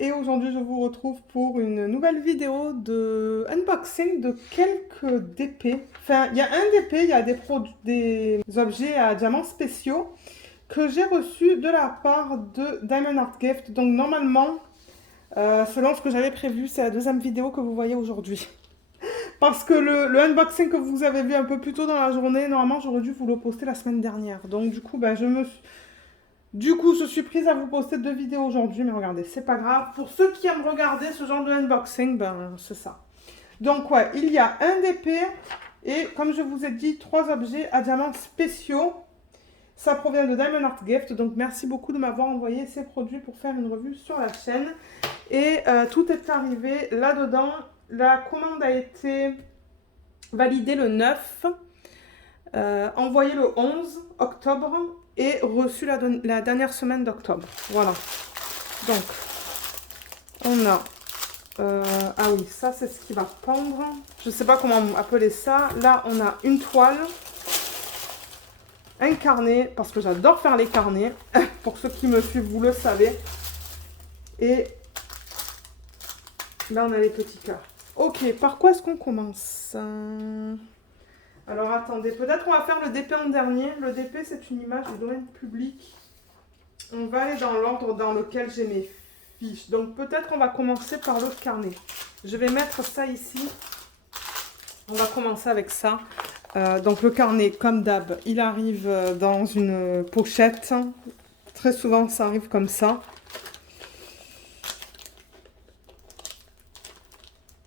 et aujourd'hui je vous retrouve pour une nouvelle vidéo de unboxing de quelques DP. Enfin, il y a un DP, il y a des objets à diamants spéciaux que j'ai reçus de la part de Diamond Art Gift. Donc normalement, selon ce que j'avais prévu, c'est la deuxième vidéo que vous voyez aujourd'hui. Parce que le unboxing que vous avez vu un peu plus tôt dans la journée, normalement j'aurais dû vous le poster la semaine dernière. Donc du coup, je suis prise à vous poster 2 vidéos aujourd'hui, mais regardez, c'est pas grave. Pour ceux qui aiment regarder ce genre de unboxing, ben c'est ça. Donc ouais, il y a un DP et comme je vous ai dit, 3 objets à diamants spéciaux. Ça provient de Diamond Art Gift, donc merci beaucoup de m'avoir envoyé ces produits pour faire une revue sur la chaîne. Et tout est arrivé là-dedans. La commande a été validée le 9, envoyée le 11 octobre et reçue la dernière semaine d'octobre. Voilà. Donc, on a... ah oui, ça c'est ce qui va pendre. Je ne sais pas comment appeler ça. Là, on a une toile, un carnet, parce que j'adore faire les carnets. Pour ceux qui me suivent, vous le savez. Et là, on a les petits cœurs. Ok, par quoi est-ce qu'on commence? Alors, attendez, peut-être on va faire le DP en dernier. Le DP, c'est une image du domaine public. On va aller dans l'ordre dans lequel j'ai mes fiches. Donc, peut-être on va commencer par le carnet. Je vais mettre ça ici. On va commencer avec ça. Donc, le carnet, comme d'hab, il arrive dans une pochette. Très souvent, ça arrive comme ça.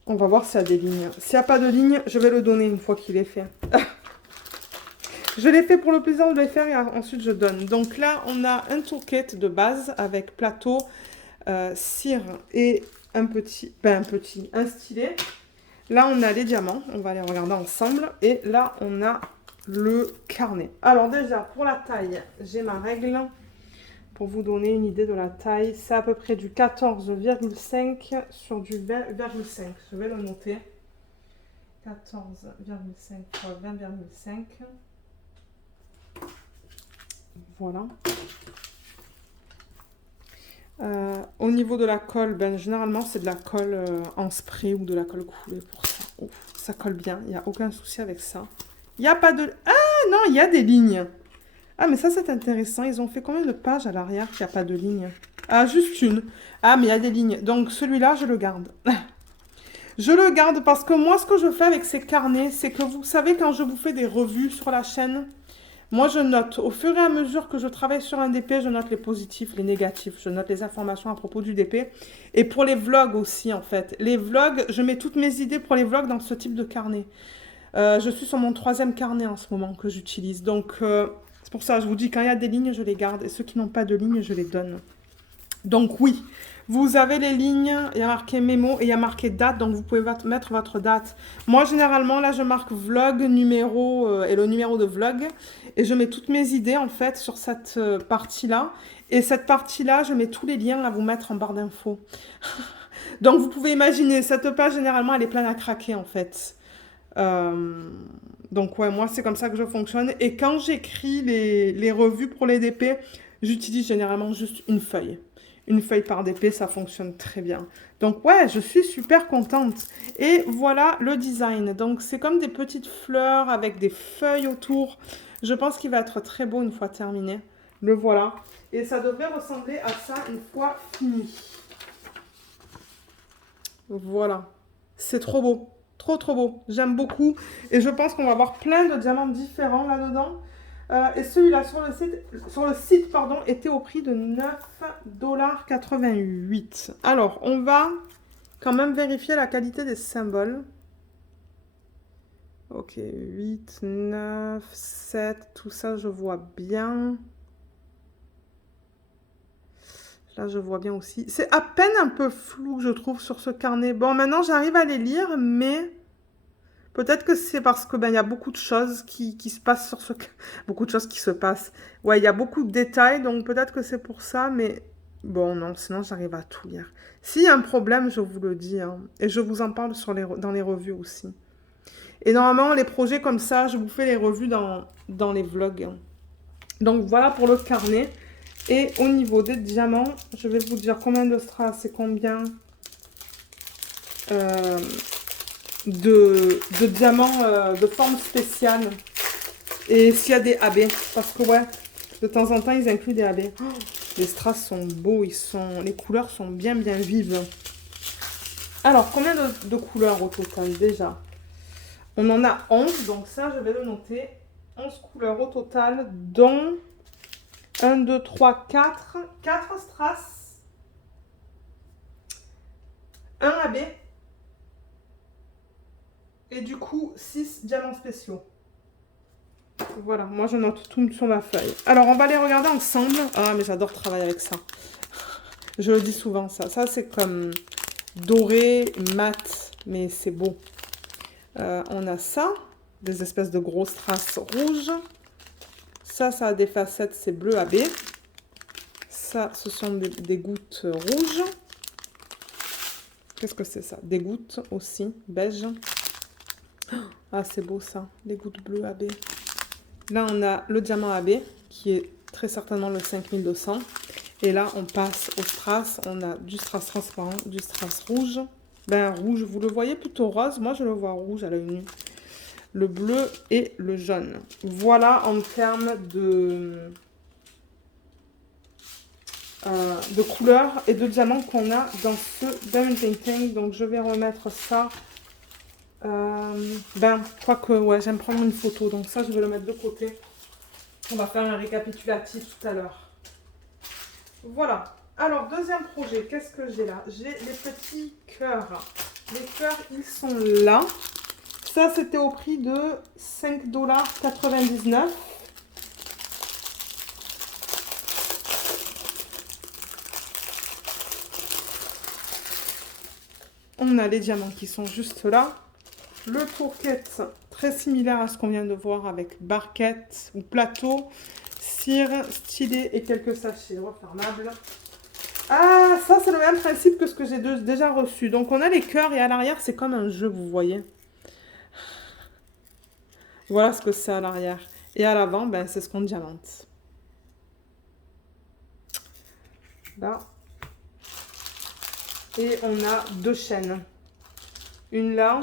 On va voir s'il y a des lignes. S'il n'y a pas de lignes, je vais le donner une fois qu'il est fait. Je l'ai fait pour le plaisir de le faire et ensuite je donne. Donc là, on a un toolkit de base avec plateau, cire et un stylet. Là, on a les diamants. On va les regarder ensemble. Et là, on a le carnet. Alors déjà, pour la taille, j'ai ma règle. Pour vous donner une idée de la taille, c'est à peu près du 14,5 sur du 20,5. Je vais le noter. 14,5 fois 20,5. Voilà. Au niveau de la colle, ben, généralement c'est de la colle en spray ou de la colle coulée pour ça. Ouf, ça colle bien, il n'y a aucun souci avec ça. Il n'y a pas de... Ah non, il y a des lignes. Ah mais ça c'est intéressant, ils ont fait combien de pages à l'arrière qu'il n'y a pas de lignes? Ah, juste une. Ah mais il y a des lignes, donc celui-là je le garde. Je le garde parce que moi ce que je fais avec ces carnets, c'est que vous savez quand je vous fais des revues sur la chaîne, moi, je note, au fur et à mesure que je travaille sur un DP, je note les positifs, les négatifs, je note les informations à propos du DP. Et pour les vlogs aussi, en fait. Les vlogs, je mets toutes mes idées pour les vlogs dans ce type de carnet. Je suis sur mon 3e carnet en ce moment que j'utilise. Donc, c'est pour ça que je vous dis, quand il y a des lignes, je les garde. Et ceux qui n'ont pas de lignes, je les donne. Donc, oui, vous avez les lignes, il y a marqué mémo et il y a marqué date, donc vous pouvez mettre votre date. Moi, généralement, là, je marque vlog, numéro et le numéro de vlog. Et je mets toutes mes idées, en fait, sur cette partie-là. Et cette partie-là, je mets tous les liens à vous mettre en barre d'infos. Donc, vous pouvez imaginer, cette page, généralement, elle est pleine à craquer, en fait. Donc, ouais, moi, c'est comme ça que je fonctionne. Et quand j'écris les revues pour les DP, j'utilise généralement juste une feuille. Une feuille par DP, ça fonctionne très bien. Donc ouais, je suis super contente. Et voilà le design. Donc c'est comme des petites fleurs avec des feuilles autour. Je pense qu'il va être très beau une fois terminé. Le voilà. Et ça devrait ressembler à ça une fois fini. Voilà. C'est trop beau. Trop trop beau. J'aime beaucoup. Et je pense qu'on va avoir plein de diamants différents là-dedans. Et celui-là sur le site pardon, était au prix de 9,88 $. Alors, on va quand même vérifier la qualité des symboles. Ok, 8, 9, 7, tout ça, je vois bien. Là, je vois bien aussi. C'est à peine un peu flou, je trouve, sur ce carnet. Bon, maintenant, j'arrive à les lire, mais... Peut-être que c'est parce que il y a beaucoup de choses qui se passent sur ce... Beaucoup de choses qui se passent. Ouais, il y a beaucoup de détails, donc peut-être que c'est pour ça, mais... Bon, non, sinon j'arrive à tout lire. S'il y a un problème, je vous le dis, hein, et je vous en parle dans les revues aussi. Et normalement, les projets comme ça, je vous fais les revues dans les vlogs. Donc voilà pour le carnet. Et au niveau des diamants, je vais vous dire combien de strass et combien de diamants de forme spéciale. Et s'il y a des AB. Parce que ouais, de temps en temps, ils incluent des AB. Oh, les strass sont beaux, les couleurs sont bien vives. Alors, combien de couleurs au total déjà? On en a 11, donc ça, je vais le noter. 11 couleurs au total, dont 1, 2, 3, 4. 4 strass. 1 AB. Et du coup, 6 diamants spéciaux. Voilà, moi je note tout sur ma feuille. Alors, on va les regarder ensemble. Ah, mais j'adore travailler avec ça. Je le dis souvent, ça. Ça, c'est comme doré, mat, mais c'est beau. On a ça, des espèces de grosses strass rouges. Ça a des facettes, c'est bleu AB. Ça, ce sont des gouttes rouges. Qu'est-ce que c'est ça? Des gouttes aussi, beige. Ah, c'est beau ça, les gouttes bleues AB. Là, on a le diamant AB, qui est très certainement le 5200. Et là, on passe au strass. On a du strass transparent, du strass rouge. Ben, rouge, vous le voyez plutôt rose. Moi, je le vois rouge à l'œil nu. Le bleu et le jaune. Voilà en termes de couleurs et de diamants qu'on a dans ce Diamond Painting. Donc, je vais remettre ça. Je crois que ouais, j'aime prendre une photo. Donc, ça, je vais le mettre de côté. On va faire un récapitulatif tout à l'heure. Voilà. Alors, deuxième projet, qu'est-ce que j'ai là? J'ai les petits cœurs. Les cœurs, ils sont là. Ça, c'était au prix de 5,99 $. On a les diamants qui sont juste là. Le tourquette, très similaire à ce qu'on vient de voir avec barquette ou plateau, cire, stylet et quelques sachets refermables. Ah, ça, c'est le même principe que ce que j'ai déjà reçu. Donc, on a les cœurs et à l'arrière, c'est comme un jeu, vous voyez. Voilà ce que c'est à l'arrière. Et à l'avant, ben, c'est ce qu'on diamante. Là. Et on a deux chaînes. Une là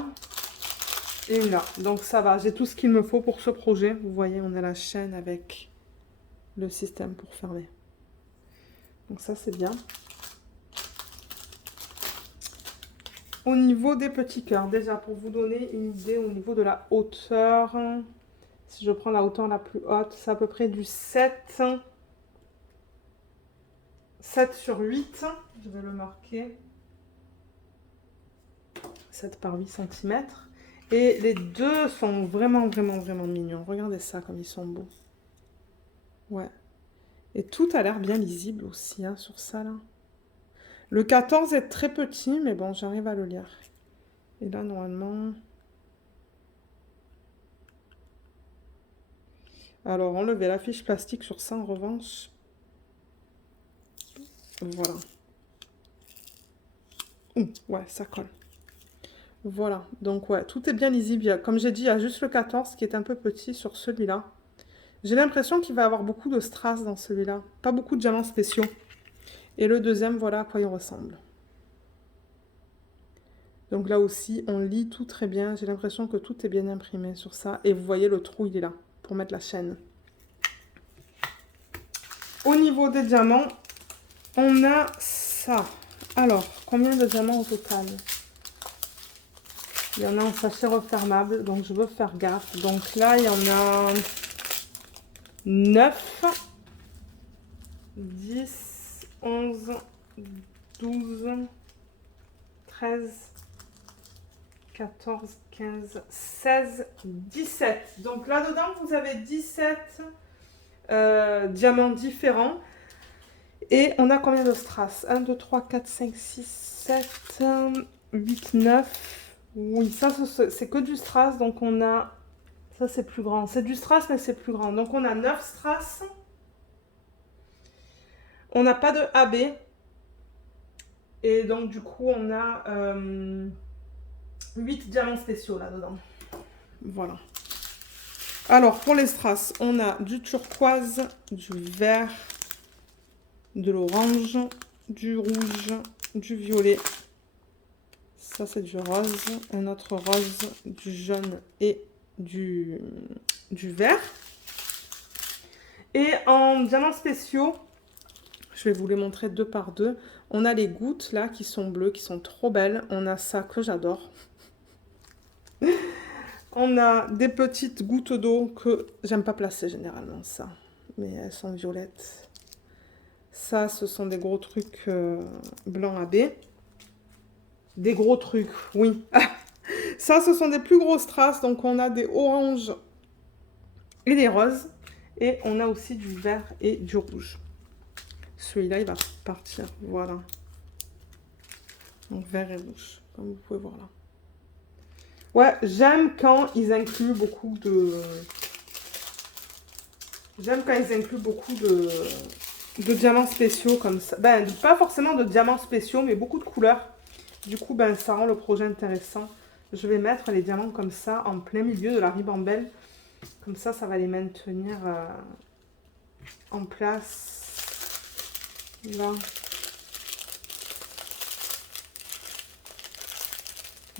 et une là. Donc, ça va. J'ai tout ce qu'il me faut pour ce projet. Vous voyez, on a la chaîne avec le système pour fermer. Donc, ça, c'est bien. Au niveau des petits cœurs, déjà pour vous donner une idée au niveau de la hauteur, si je prends la hauteur la plus haute, c'est à peu près du 7 sur 8, je vais le marquer, 7 par 8 cm. Et les deux sont vraiment mignons. Regardez ça comme ils sont beaux. Ouais. Et tout a l'air bien lisible aussi hein, sur ça là. Le 14 est très petit, mais bon, j'arrive à le lire. Et là, normalement... Alors, enlever la fiche plastique sur ça, en revanche. Voilà. Ouh, ouais, ça colle. Voilà. Donc, ouais, tout est bien lisible. Comme j'ai dit, il y a juste le 14 qui est un peu petit sur celui-là. J'ai l'impression qu'il va y avoir beaucoup de strass dans celui-là. Pas beaucoup de diamants spéciaux. Et le deuxième, voilà à quoi il ressemble. Donc là aussi, on lit tout très bien. J'ai l'impression que tout est bien imprimé sur ça. Et vous voyez, le trou, il est là pour mettre la chaîne. Au niveau des diamants, on a ça. Alors, combien de diamants au total? Il y en a en sachet refermable, donc je veux faire gaffe. Donc là, il y en a 9, 10, 11, 12, 13, 14, 15, 16, 17. Donc là-dedans, vous avez 17 diamants différents. Et on a combien de strass? 1, 2, 3, 4, 5, 6, 7, 8, 9. Oui, ça c'est que du strass. Donc on a... Ça c'est plus grand. C'est du strass mais c'est plus grand. Donc on a 9 strass. On n'a pas de AB. Et donc du coup on a 8 diamants spéciaux là-dedans. Voilà. Alors pour les strass, on a du turquoise, du vert, de l'orange, du rouge, du violet. Ça, c'est du rose. Un autre rose, du jaune et du vert. Et en diamants spéciaux, je vais vous les montrer deux par deux. On a les gouttes là qui sont bleues, qui sont trop belles. On a ça que j'adore. On a des petites gouttes d'eau que j'aime pas placer généralement ça. Mais elles sont violettes. Ça, ce sont des gros trucs blancs à baie. Des gros trucs, oui. Ça, ce sont des plus grosses traces. Donc, on a des oranges et des roses. Et on a aussi du vert et du rouge. Celui-là, il va partir. Voilà. Donc, vert et rouge, comme vous pouvez voir là. Ouais, j'aime quand ils incluent beaucoup de... J'aime quand ils incluent beaucoup de diamants spéciaux comme ça. Ben, pas forcément de diamants spéciaux, mais beaucoup de couleurs. Du coup, ben, ça rend le projet intéressant. Je vais mettre les diamants comme ça en plein milieu de la ribambelle. Comme ça va les maintenir en place. Là.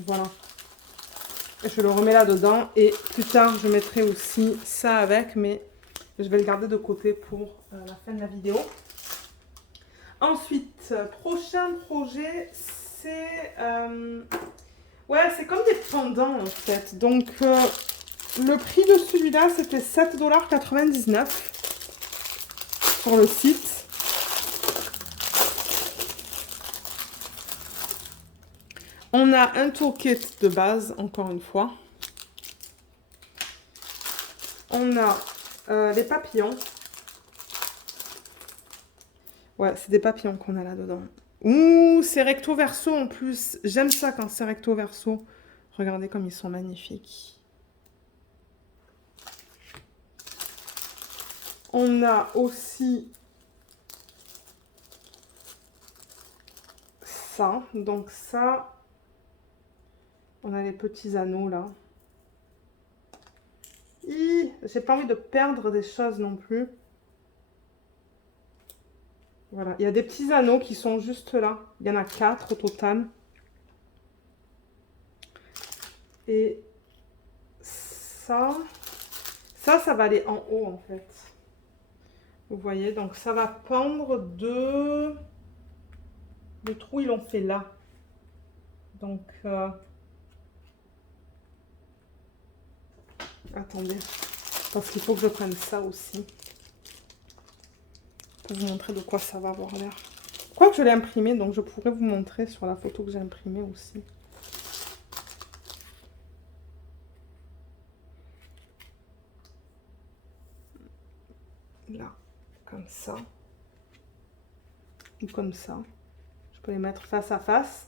Voilà. Je le remets là-dedans. Et plus tard, je mettrai aussi ça avec. Mais je vais le garder de côté pour la fin de la vidéo. Ensuite, prochain projet, c'est... ouais, c'est comme des pendants en fait. Donc, le prix de celui-là, c'était 7,99 $ sur le site. On a un toolkit de base, encore une fois. On a les papillons. Ouais, c'est des papillons qu'on a là-dedans. Ouh, c'est recto verso en plus. J'aime ça quand c'est recto verso. Regardez comme ils sont magnifiques. On a aussi ça. Donc ça, on a les petits anneaux là. J'ai pas envie de perdre des choses non plus. Voilà, il y a des petits anneaux qui sont juste là. Il y en a 4 au total. Et ça va aller en haut en fait. Vous voyez, donc ça va pendre de... Le trou, ils l'ont fait là. Donc, attendez, parce qu'il faut que je prenne ça aussi. Pour vous montrer de quoi ça va avoir l'air. Quoique je l'ai imprimé, donc je pourrais vous montrer sur la photo que j'ai imprimée aussi. Là, comme ça. Ou comme ça. Je peux les mettre face à face.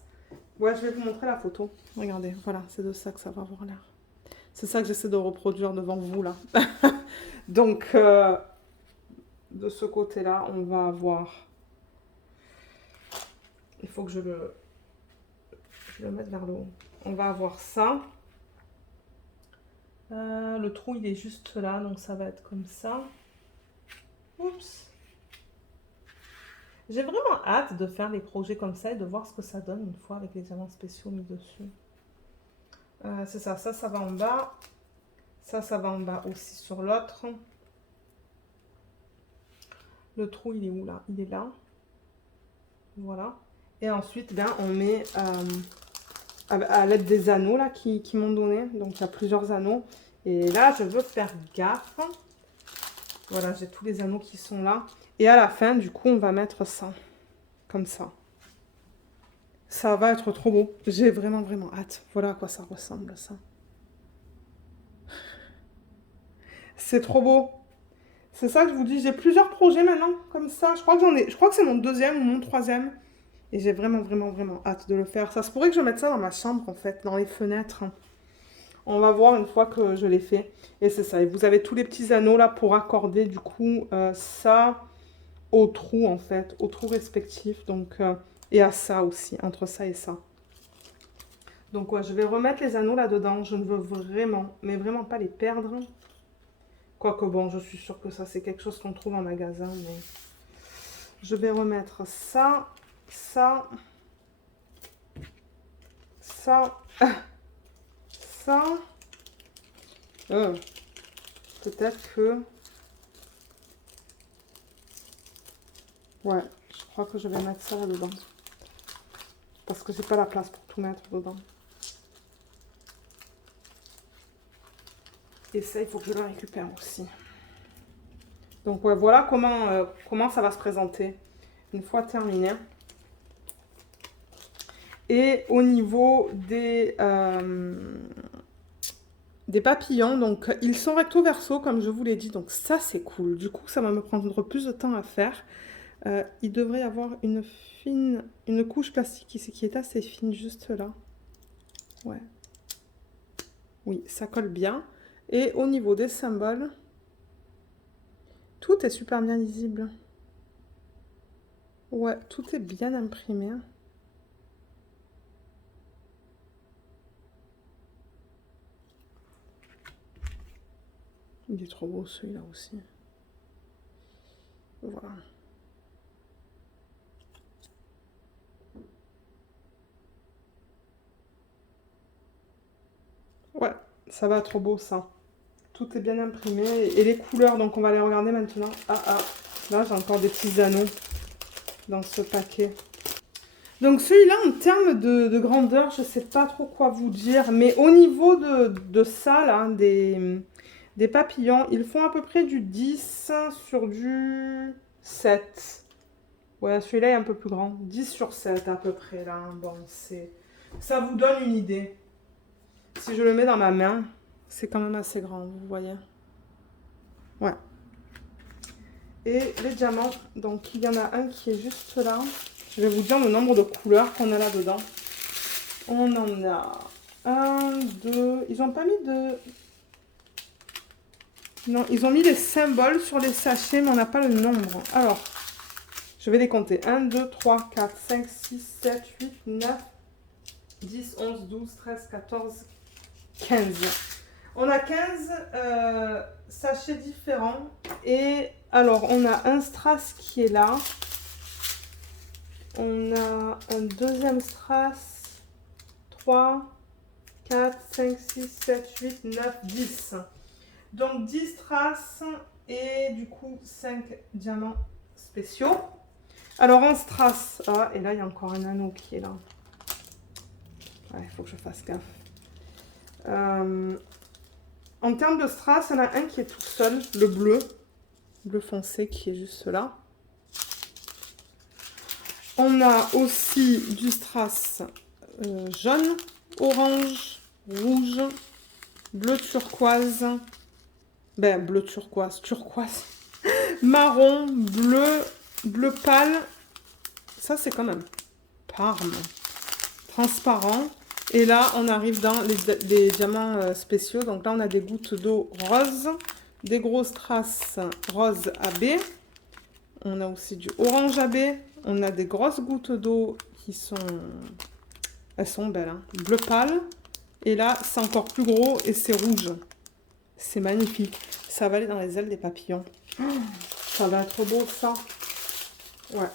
Ouais, je vais vous montrer la photo. Regardez, voilà, c'est de ça que ça va avoir l'air. C'est ça que j'essaie de reproduire devant vous, là. Donc, de ce côté-là, on va avoir... Il faut que je le mette vers le haut. On va avoir ça. Le trou, il est juste là, donc ça va être comme ça. Oups. J'ai vraiment hâte de faire des projets comme ça et de voir ce que ça donne une fois avec les diamants spéciaux mis dessus. C'est ça, ça va en bas. Ça va en bas aussi sur l'autre. Le trou, il est où là? Il est là. Voilà. Et ensuite, ben, on met à l'aide des anneaux là qui m'ont donné. Donc, il y a plusieurs anneaux. Et là, je veux faire gaffe. Voilà, j'ai tous les anneaux qui sont là. Et à la fin, du coup, on va mettre ça. Comme ça. Ça va être trop beau. J'ai vraiment, vraiment hâte. Voilà à quoi ça ressemble, ça. C'est trop beau. C'est ça que je vous dis. J'ai plusieurs projets maintenant, comme ça. Je crois que c'est mon deuxième ou mon troisième. Et j'ai vraiment, vraiment, vraiment hâte de le faire. Ça se pourrait que je mette ça dans ma chambre, en fait, dans les fenêtres. On va voir une fois que je l'ai fait. Et c'est ça. Et vous avez tous les petits anneaux là pour accorder, du coup, ça au trou, en fait. Au trou respectif. Donc, et à ça aussi, entre ça et ça. Donc, ouais, je vais remettre les anneaux là-dedans. Je ne veux vraiment, mais vraiment pas les perdre. Quoique, bon, je suis sûre que ça, c'est quelque chose qu'on trouve en magasin, mais... je vais remettre ça, ça, ça, ça. Peut-être que... Ouais, je crois que je vais mettre ça là-dedans. Parce que j'ai pas la place pour tout mettre dedans. Et ça, il faut que je le récupère aussi. Donc ouais, voilà comment ça va se présenter une fois terminé. Et au niveau des papillons, donc ils sont recto verso comme je vous l'ai dit, donc ça c'est cool. Du coup, ça va me prendre plus de temps à faire. Il devrait y avoir une couche plastique ici qui est assez fine juste là. Ouais. Oui, ça colle bien. Et au niveau des symboles, tout est super bien lisible. Ouais, tout est bien imprimé. Il est trop beau celui-là aussi. Voilà. Ouais, ça va trop beau ça. Tout est bien imprimé. Et les couleurs, donc on va les regarder maintenant. Ah, là j'ai encore des petits anneaux dans ce paquet. Donc celui-là, en termes de grandeur, je ne sais pas trop quoi vous dire. Mais au niveau de ça, là, des papillons, ils font à peu près du 10 sur du 7. Ouais, celui-là est un peu plus grand. 10 sur 7 à peu près, là. Bon, ça vous donne une idée. Si je le mets dans ma main, c'est quand même assez grand, vous voyez. Ouais. Et les diamants, donc il y en a un qui est juste là. Je vais vous dire le nombre de couleurs qu'on a là-dedans. On en a 1, 2... Ils n'ont pas mis de... Non, ils ont mis les symboles sur les sachets, mais on n'a pas le nombre. Alors, je vais les compter. 1, 2, 3, 4, 5, 6, 7, 8, 9, 10, 11, 12, 13, 14, 15. On a 15 sachets différents. Et alors, on a un strass qui est là. On a un deuxième strass. 3, 4, 5, 6, 7, 8, 9, 10. Donc 10 strass et du coup 5 diamants spéciaux. Alors en strass, et là il y a encore un anneau qui est là. Ouais, il faut que je fasse gaffe. En termes de strass, il y en a un qui est tout seul, le bleu foncé qui est juste là. On a aussi du strass jaune, orange, rouge, bleu turquoise, bleu turquoise, marron, bleu pâle, ça c'est quand même Parme, transparent. Et là, on arrive dans les diamants spéciaux. Donc là, on a des gouttes d'eau rose, des gros strass rose AB. On a aussi du orange AB. On a des grosses gouttes d'eau qui sont... Elles sont belles, hein. Bleu pâle. Et là, c'est encore plus gros et c'est rouge. C'est magnifique. Ça va aller dans les ailes des papillons. Ça va être beau, ça. Ouais.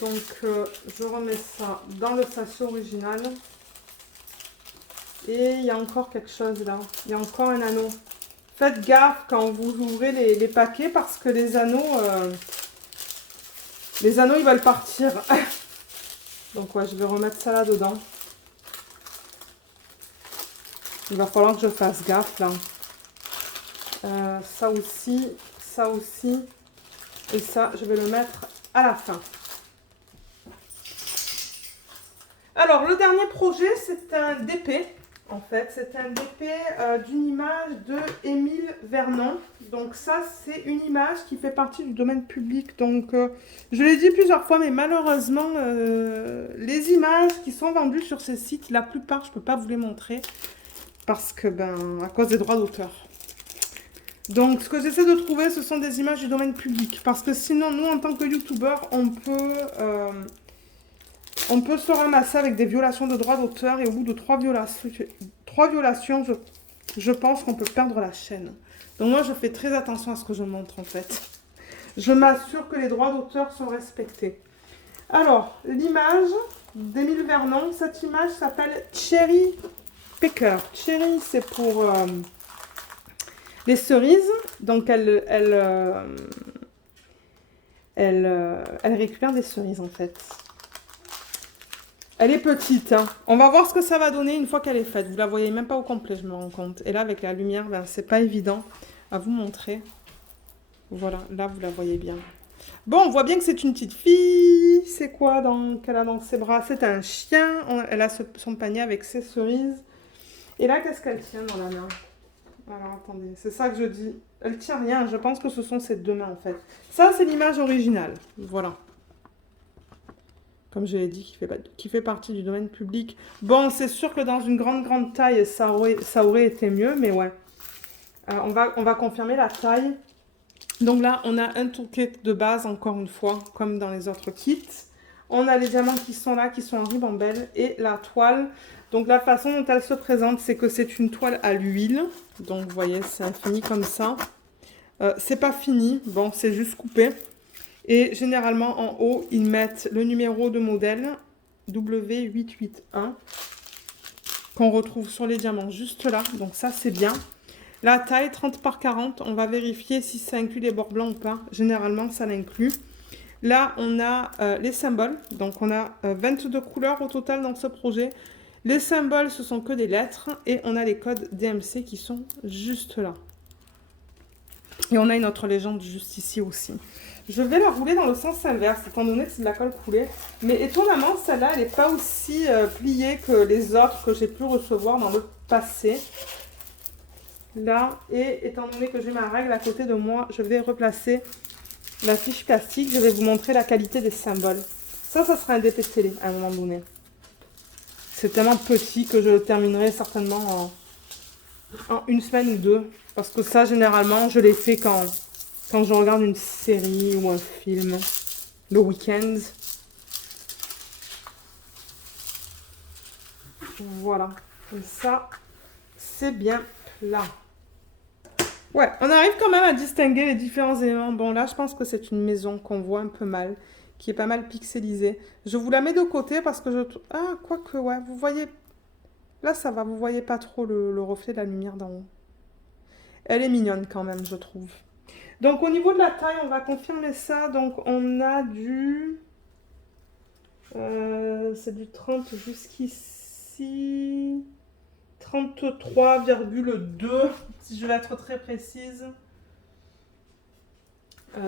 Donc, je remets ça dans le sachet original. Et il y a encore quelque chose là. Il y a encore un anneau. Faites gaffe quand vous ouvrez les paquets parce que les anneaux, ils veulent partir. Donc, ouais, je vais remettre ça là-dedans. Il va falloir que je fasse gaffe là. Ça aussi. Et ça, je vais le mettre à la fin. Alors, le dernier projet, c'est un DP. En fait, c'est un DP d'une image de Émile Vernon. Donc ça, c'est une image qui fait partie du domaine public. Donc, je l'ai dit plusieurs fois, mais malheureusement, les images qui sont vendues sur ces sites, la plupart, je ne peux pas vous les montrer. Parce que, à cause des droits d'auteur. Donc, ce que j'essaie de trouver, ce sont des images du domaine public. Parce que sinon, nous, en tant que youtubeurs, on peut se ramasser avec des violations de droits d'auteur. Et au bout de 3 violations, je pense qu'on peut perdre la chaîne. Donc, moi, je fais très attention à ce que je montre, en fait. Je m'assure que les droits d'auteur sont respectés. Alors, l'image d'Émile Vernon, cette image s'appelle Cherry Picker. Cherry, c'est pour les cerises. Donc, elle récupère des cerises, en fait. Elle est petite, hein. On va voir ce que ça va donner une fois qu'elle est faite. Vous la voyez même pas au complet, je me rends compte. Et là, avec la lumière, ben, c'est pas évident à vous montrer. Voilà, là, vous la voyez bien. Bon, on voit bien que c'est une petite fille. C'est quoi qu'elle a dans ses bras? C'est un chien. Elle a son panier avec ses cerises. Et là, qu'est-ce qu'elle tient dans la main? Alors, attendez, c'est ça que je dis. Elle tient rien. Je pense que ce sont ses deux mains, en fait. Ça, c'est l'image originale. Voilà. Comme je l'ai dit, qui fait partie du domaine public. Bon, c'est sûr que dans une grande taille, ça aurait été mieux, mais ouais. On va confirmer la taille. Donc là, on a un toolkit de base, encore une fois, comme dans les autres kits. On a les diamants qui sont là, qui sont en ribambelle, et la toile. Donc la façon dont elle se présente, c'est que c'est une toile à l'huile. Donc vous voyez, c'est infini comme ça. C'est pas fini, bon, c'est juste coupé. Et généralement, en haut, ils mettent le numéro de modèle W881 qu'on retrouve sur les diamants juste là. Donc ça, c'est bien. La taille 30 par 40, on va vérifier si ça inclut les bords blancs ou pas. Généralement, ça l'inclut. Là, on a les symboles. Donc, on a 22 couleurs au total dans ce projet. Les symboles, ce sont que des lettres. Et on a les codes DMC qui sont juste là. Et on a une autre légende juste ici aussi. Je vais la rouler dans le sens inverse, étant donné que c'est de la colle coulée. Mais étonnamment, celle-là, elle n'est pas aussi pliée que les autres que j'ai pu recevoir dans le passé. Là, et étant donné que j'ai ma règle à côté de moi, je vais replacer la fiche plastique. Je vais vous montrer la qualité des symboles. Ça sera un DP de télé à un moment donné. C'est tellement petit que je le terminerai certainement en une semaine ou deux. Parce que ça, généralement, je l'ai fait quand je regarde une série ou un film le week-end. Voilà. Et ça, c'est bien plat. Ouais, on arrive quand même à distinguer les différents éléments. Bon, là, je pense que c'est une maison qu'on voit un peu mal, qui est pas mal pixelisée. Je vous la mets de côté parce que je... Ah, quoique, ouais, vous voyez... Là, ça va, vous voyez pas trop le reflet de la lumière d'en haut. Elle est mignonne quand même, je trouve. Donc, au niveau de la taille, on va confirmer ça. Donc, on a du... c'est du 30 jusqu'ici... 33,2 si je vais être très précise.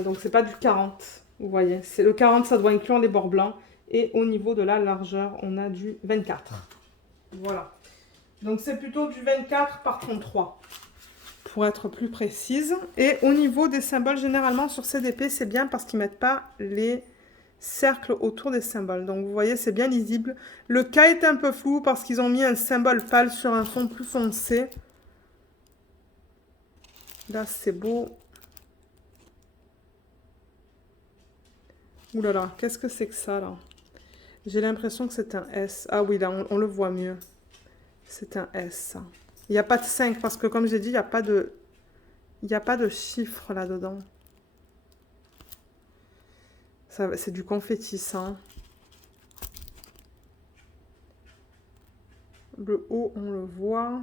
Donc c'est pas du 40, vous voyez. C'est le 40, ça doit inclure les bords blancs. Et au niveau de la largeur, on a du 24. Voilà. Donc c'est plutôt du 24 par 33, pour être plus précise. Et au niveau des symboles, généralement sur CDP, c'est bien parce qu'ils ne mettent pas les cercles autour des symboles. Donc vous voyez, c'est bien lisible. Le K est un peu flou parce qu'ils ont mis un symbole pâle sur un fond plus foncé. Là, c'est beau. Ouh là là, qu'est-ce que c'est que ça, là? J'ai l'impression que c'est un S. Ah oui, là, on le voit mieux. C'est un S, ça. Il n'y a pas de 5 parce que, comme j'ai dit, il n'y a pas de chiffre là-dedans. C'est du confetti, ça. Hein. Le haut, on le voit.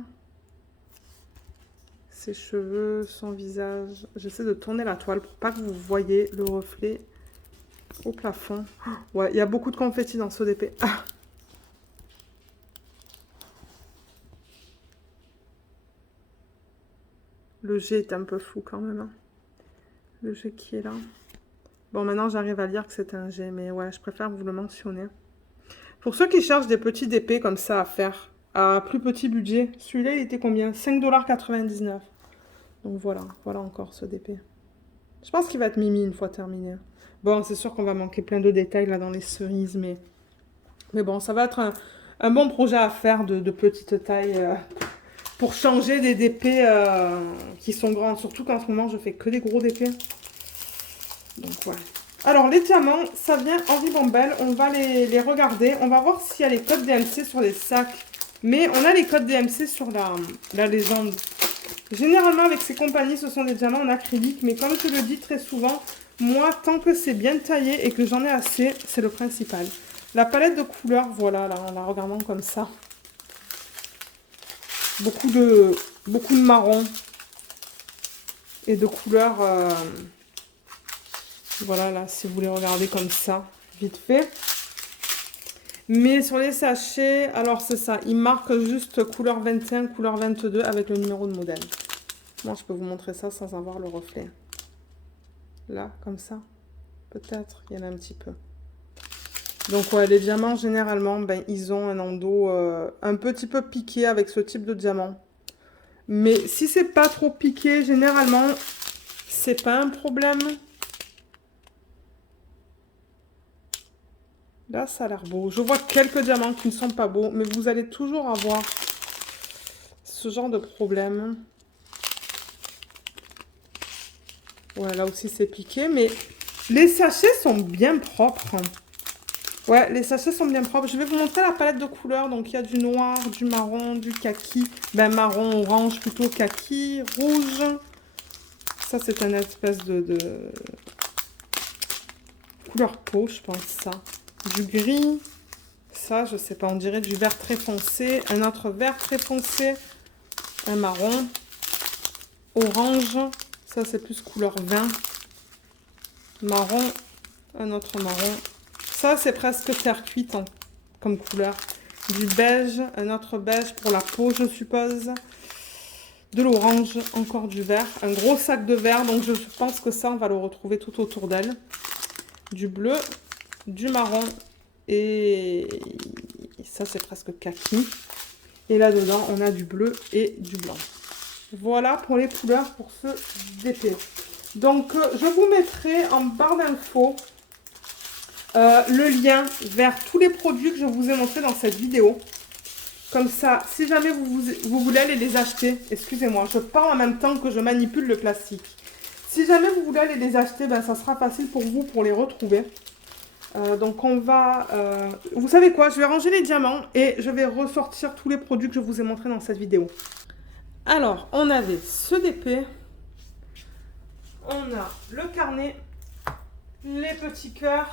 Ses cheveux, son visage. J'essaie de tourner la toile pour pas que vous voyez le reflet au plafond. Ouais, il y a beaucoup de confetti dans ce DP. Ah. Le G est un peu flou quand même. Hein. Le G qui est là. Bon, maintenant, j'arrive à lire que c'est un G, mais ouais, je préfère vous le mentionner. Pour ceux qui cherchent des petits DP comme ça à faire, à plus petit budget, celui-là, il était combien? 5,99 $. Donc voilà, voilà encore ce DP. Je pense qu'il va être mimi une fois terminé. Bon, c'est sûr qu'on va manquer plein de détails là dans les cerises, mais bon, ça va être un bon projet à faire de petite taille pour changer des DP qui sont grands. Surtout qu'en ce moment, je fais que des gros DP. Donc, ouais. Alors, les diamants, ça vient en ribambelle. On va les regarder. On va voir s'il y a les codes DMC sur les sacs. Mais on a les codes DMC sur la légende. Généralement, avec ces compagnies, ce sont des diamants en acrylique. Mais comme je le dis très souvent, moi, tant que c'est bien taillé et que j'en ai assez, c'est le principal. La palette de couleurs, voilà, là, en la regardant comme ça. Beaucoup de marron et de couleurs. Voilà, là, si vous voulez regarder comme ça, vite fait. Mais sur les sachets, alors c'est ça, ils marquent juste couleur 21, couleur 22 avec le numéro de modèle. Moi, je peux vous montrer ça sans avoir le reflet. Là, comme ça, peut-être, il y en a un petit peu. Donc, ouais, les diamants, généralement, ben, ils ont un endos un petit peu piqué avec ce type de diamant. Mais si c'est pas trop piqué, généralement, c'est pas un problème. Là, ça a l'air beau. Je vois quelques diamants qui ne sont pas beaux, mais vous allez toujours avoir ce genre de problème. Ouais, là aussi, c'est piqué, mais les sachets sont bien propres. Ouais, les sachets sont bien propres. Je vais vous montrer la palette de couleurs. Donc, il y a du noir, du marron, du kaki. Ben, marron, orange, plutôt kaki, rouge. Ça, c'est une espèce de couleur peau, je pense, ça. Du gris. Ça, je sais pas, on dirait du vert très foncé. Un autre vert très foncé. Un marron. Orange. Ça, c'est plus couleur vin. Marron. Un autre marron. Ça, c'est presque terre cuite comme couleur. Du beige. Un autre beige pour la peau, je suppose. De l'orange. Encore du vert. Un gros sac de vert. Donc, je pense que ça, on va le retrouver tout autour d'elle. Du bleu. Du marron. Et ça, c'est presque kaki. Et là-dedans, on a du bleu et du blanc. Voilà pour les couleurs pour ce DP. Donc, je vous mettrai en barre d'infos le lien vers tous les produits que je vous ai montrés dans cette vidéo. Comme ça, si jamais vous voulez aller les acheter, excusez-moi, je parle en même temps que je manipule le plastique. Si jamais vous voulez aller les acheter, ben, ça sera facile pour vous pour les retrouver. Donc on va... vous savez quoi? Je vais ranger les diamants et je vais ressortir tous les produits que je vous ai montrés dans cette vidéo. Alors, on avait ce DP. On a le carnet. Les petits cœurs.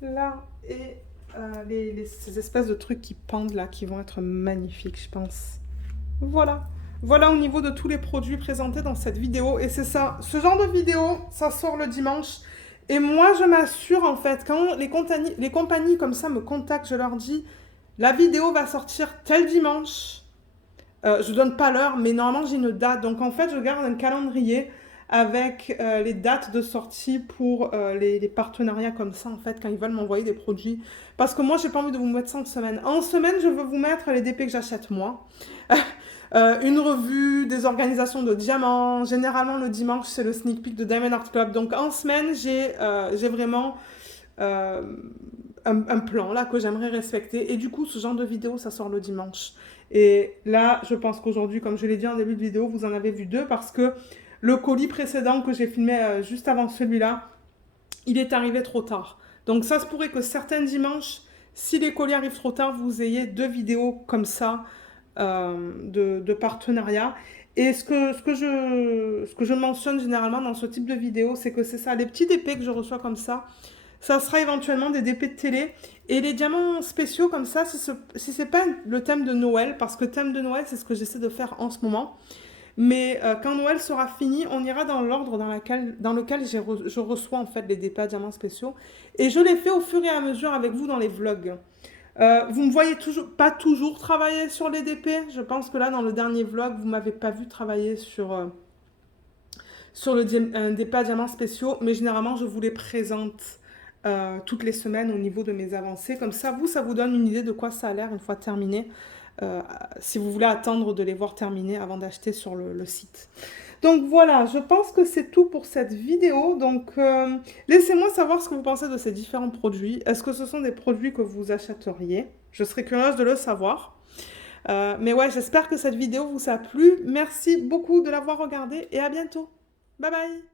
Là. Et ces espèces de trucs qui pendent là, qui vont être magnifiques, je pense. Voilà. Voilà au niveau de tous les produits présentés dans cette vidéo. Et c'est ça. Ce genre de vidéo, ça sort le dimanche. Et moi, je m'assure, en fait, quand les compagnies comme ça me contactent, je leur dis, la vidéo va sortir tel dimanche. Je ne donne pas l'heure, mais normalement, j'ai une date. Donc, en fait, je garde un calendrier avec les dates de sortie pour les partenariats comme ça, en fait, quand ils veulent m'envoyer des produits. Parce que moi, j'ai pas envie de vous mettre ça en semaine. En semaine, je veux vous mettre les DP que j'achète moi. Une revue, des organisations de diamants. Généralement, le dimanche, c'est le sneak peek de Diamond Art Club. Donc, en semaine, j'ai vraiment un plan là que j'aimerais respecter. Et du coup, ce genre de vidéo, ça sort le dimanche. Et là, je pense qu'aujourd'hui, comme je l'ai dit en début de vidéo, vous en avez vu deux parce que le colis précédent que j'ai filmé juste avant celui-là, il est arrivé trop tard. Donc, ça se pourrait que certains dimanches, si les colis arrivent trop tard, vous ayez deux vidéos comme ça de partenariat. Et ce que je mentionne généralement dans ce type de vidéo, c'est que c'est ça, les petits DP que je reçois comme ça sera éventuellement des DP de télé. Et les diamants spéciaux comme ça, si c'est pas le thème de Noël, parce que thème de Noël, c'est ce que j'essaie de faire en ce moment. Mais quand Noël sera fini, on ira dans l'ordre dans lequel je reçois en fait les DP à diamants spéciaux. Et je les fais au fur et à mesure avec vous dans les vlogs. Vous me voyez pas toujours travailler sur les DP. Je pense que là, dans le dernier vlog, vous m'avez pas vu travailler sur un DP à diamants spéciaux. Mais généralement, je vous les présente toutes les semaines au niveau de mes avancées. Comme ça vous donne une idée de quoi ça a l'air une fois terminé. Si vous voulez attendre de les voir terminer avant d'acheter sur le site. Donc voilà, je pense que c'est tout pour cette vidéo. Donc laissez-moi savoir ce que vous pensez de ces différents produits. Est-ce que ce sont des produits que vous achèteriez? Je serais curieuse de le savoir. Mais ouais, j'espère que cette vidéo vous a plu. Merci beaucoup de l'avoir regardée et à bientôt. Bye bye!